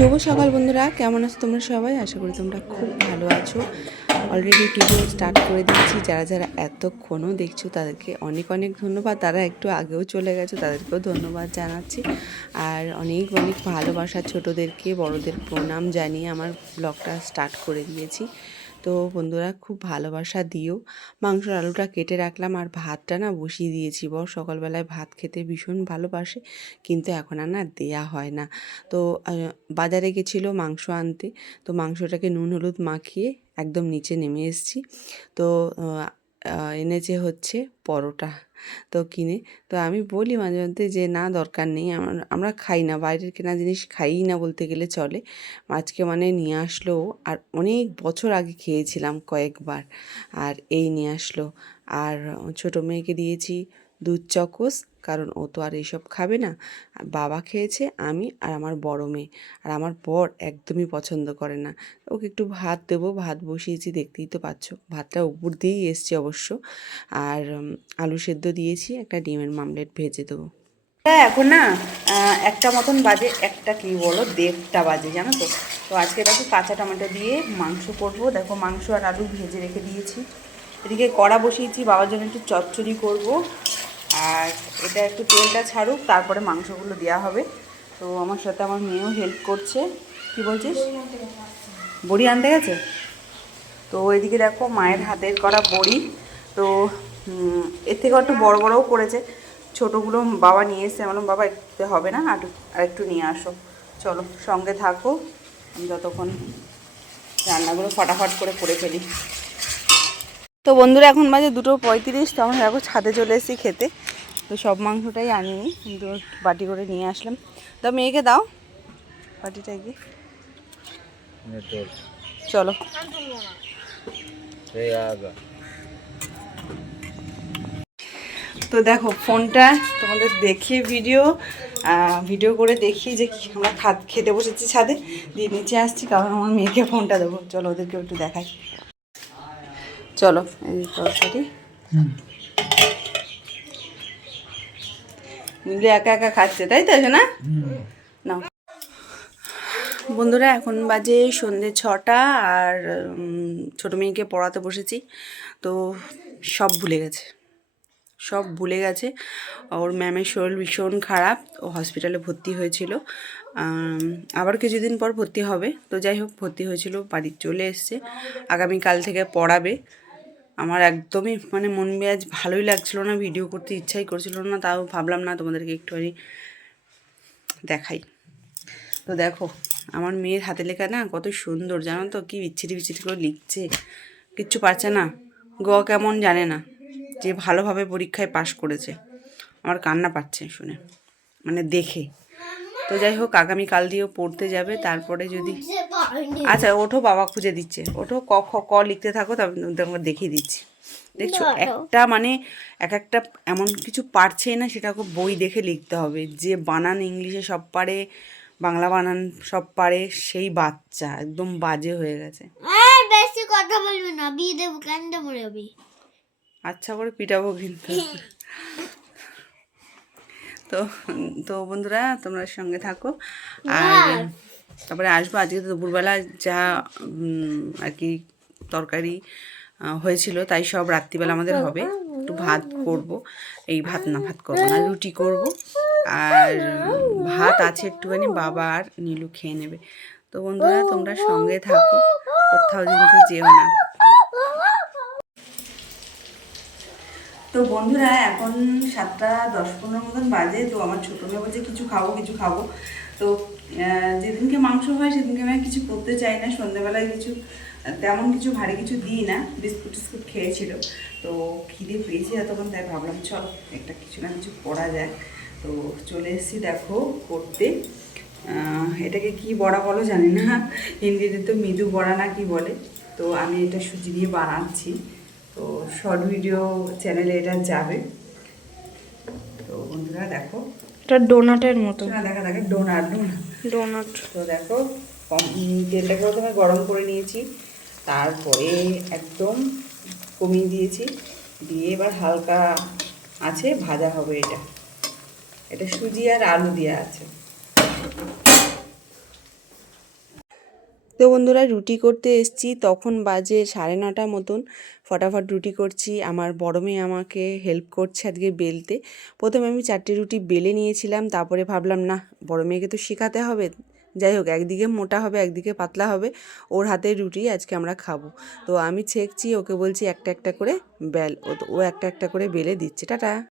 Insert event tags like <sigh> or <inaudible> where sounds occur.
শুভ সকাল বন্ধুরা, কেমন আছো তোমরা সবাই? আশা করি তোমরা খুব ভালো আছো। অলরেডি ভিডিও স্টার্ট করে দিচ্ছি যারা যারা এতক্ষণও দেখছ, তাদেরকে অনেক অনেক ধন্যবাদ। তারা একটু আগেও চলে গেছে, তাদেরকেও ধন্যবাদ জানাচ্ছি। আর অনেক অনেক ভালোবাসা ছোটোদেরকে, বড়দের প্রণাম জানিয়ে আমার ব্লগটা স্টার্ট করে দিয়েছি। তো বন্ধুরা খুব ভালোবাসা দিও। মাংসর আলুটা কেটে রাখলাম আর ভাতটা না বসিয়ে দিয়েছি। বর সকালবেলায় ভাত খেতে ভীষণ ভালোবাসে, কিন্তু এখন আর না দেয়া হয় না। তো বাজারে গেছিল মাংস আনতে, তো মাংসটাকে নুন, হলুদ মাখিয়ে একদম নিচে নেমে এসেছি। তো এনেছে হচ্ছে পরোটা। তো কিনে। তো আমি বলি মাঝে মধ্যে যে, না, দরকার নেই। আমার খাই না। বাইরের কেনা জিনিস খাই না বলতে গেলে চলে। আজকে মানে নিয়ে আসলো আর অনেক বছর আগে খেয়েছিলাম কয়েকবার। আর এই নিয়ে আসলো। আর ছোটো মেয়েকে দিয়েছি দুধ চকোস কারণ ও তো আর এইসব খাবে না। বাবা খেয়েছে, আমি আর আমার বড় মেয়ে। আর আমার বর একদমই পছন্দ করে না। ওকে একটু ভাত দেবো, ভাত বসিয়েছি, দেখতেই তো পাচ্ছ। ভাতটা উপর দিয়েই এসছে অবশ্য। আর আলু সেদ্ধ দিয়েছি, একটা ডিমের মামলেট ভেজে দেবো। এখন না একটা মতন বাজে, একটা কি বলো, দেড়টা বাজে, জানো তো? তো আজকে দেখো কাঁচা টমেটো দিয়ে মাংস করব। দেখো মাংস আর আলু ভেজে রেখে দিয়েছি। এদিকে কড়া বসিয়েছি, বাবার জন্য একটু চচ্চড়ি করব। আর এটা একটু তেলটা ছাড়ুক, তারপরে মাংসগুলো দেওয়া হবে। তো আমার সাথে আমার মেয়েও হেল্প করছে। কি বলছিস? বড়ি আনতে গেছে? তো এদিকে দেখো মায়ের হাতের করা বড়ি। তো এর থেকে একটু বড় বড়ও করেছে। ছোটোগুলো বাবা নিয়ে এসে আমার বাবা, একটু হবে না? আর একটু নিয়ে আসো। চলো, সঙ্গে থাকো। যতক্ষণ রান্নাগুলো ফটাফট করে করে ফেলি। তো বন্ধুরা, এখন বাজে দুটো পঁয়ত্রিশ, তো আমরা এখন ছাদে চলে এসেছি খেতে। তো সব মাংসটাই আনিনি, কিন্তু বাটি করে নিয়ে আসলাম। তো মেয়েকে দাও, বাটিটা গিয়ে চলো। তো দেখো, ফোনটা তোমাদের দেখিয়ে ভিডিও ভিডিও করে দেখি যে কি আমরা খাত খেতে বসেছি ছাদে। দিয়ে নিচে আসছি, কারণ আমার মেয়েকে ফোনটা দেবো। চলো ওদেরকে একটু দেখাই। চলো এই তরকারি। মিলে একা একা খাচ্ছে তাই তো না নাও। বন্ধুরা এখন বাজে সন্ধে ছটা আর ছোটো মেয়েকে পড়াতে বসেছি তো সব ভুলে গেছে। সব ভুলে গেছে। ওর ম্যামের শরীর ভীষণ খারাপ ও হসপিটালে ভর্তি হয়েছিল। আবার কিছুদিন পর ভর্তি হবে। তো যাই হোক ভর্তি হয়েছিল বাড়ি চলে এসছে। আগামীকাল থেকে পড়াবে। আমার একদমই মানে মন মেজাজ ভালোই লাগছিল না ভিডিও করতে ইচ্ছাই করছিল না, তাও ভাবলাম না তোমাদেরকে একটুখানি দেখাই। তো দেখো, আমার মেয়ের হাতে লেখা না কত সুন্দর, জানো তো কি বিচ্ছিরি বিচ্ছিরি করে লিখছে। কিচ্ছু পারছে না, গ কেমন জানে না, যে ভালোভাবে পরীক্ষায় পাশ করেছে। আমার কান্না পাচ্ছে শুনে মানে দেখে। তো যাই হোক আগামী কাল দিয়েও পড়তে যাবে তারপরে যদি আচ্ছা ওঠো বাবা খুঁজে দিচ্ছে। ওঠো ক খ ক লিখতে থাকো তবে তোমাকে দেখিয়ে দিচ্ছি। দেখছ একটা মানে এক একটা এমন কিছু পারছেই না সেটাকে বই দেখে লিখতে হবে। যে বানান ইংলিশে সব পারে বাংলা বানান সব পারে সেই বাচ্চা একদম বাজে হয়ে গেছে। আর বেশি কথা বলবি না বিয়ে দেবো কেন দেবো আচ্ছা করে পিটাবো কিন্তু। <laughs> তো তো বন্ধুরা তোমরা সঙ্গে থাকো। আর তারপরে আসব। আজকে তো দুপুরবেলা যা আর কি তরকারি হয়েছিল তাই সব রাত্রিবেলা আমাদের হবে। একটু ভাত করব। এই ভাত না ভাত করব না রুটি করব। আর ভাত আছে একটুখানি বাবা আর নীলু খেয়ে নেবে। তো বন্ধুরা তোমরা সঙ্গে থাকো। কোথাও কিন্তু যেও না। তো বন্ধুরা, এখন সাতটা দশ পনেরো মতন বাজে, তো আমার ছোটো মেয়ে বলছে, কিছু খাব কিছু খাব। তো যেদিনকে মাংস হয়, সেদিনকে আমি কিছু করতে চাই না। সন্ধ্যেবেলায় কিছু, তেমন কিছু ভারী কিছু দিই না, বিস্কুট টিস্কুট খেয়েছিল। তো খিদে পেয়েছি তখন তাই ভাবলাম, চল, একটা কিছু না কিছু করা যাক। তো চলে এসেছি, দেখো, করতে। এটাকে কি বড়া বলো জানি না। হিন্দিতে তো মৃদু বড়া না কি বলে। তো আমি এটা সুজি দিয়ে বানাচ্ছি। তো শর্ট ভিডিও চ্যানেলে এটা যাবে। তো বন্ধুরা দেখো। এটা ডোনাটের মতো। শোনা দেখা দেখে ডোনাট ডোনাট। ডোনাট। তো দেখো কম- তেলটাকে প্রথমে গরম করে নিয়েছি। তারপরে একদম কমিয়ে দিয়েছি। দিয়ে এবার হালকা আছে ভাজা হবে এটা। এটা সুজি আর আলু দেওয়া আছে। তো বন্ধুরা রুটি করতে এসছি, তখন বাজে সাড়ে নটা মতন। ফটাফট রুটি করছি, আমার বড় মেয়ে আমাকে হেল্প করছে আজকে বেলতে। প্রথমে আমি চারটে রুটি বেলে নিয়েছিলাম, তারপরে ভাবলাম না বড় মেয়েকে তো শেখাতে হবে। যাই হোক, একদিকে মোটা হবে, একদিকে পাতলা হবে। ওর হাতের রুটি, আজকে আমরা খাব। তো আমি ছেঁকছি, ওকে বলছি, একটা একটা করে বেল। ও একটা একটা করে বেলে দিচ্ছে। টাটা।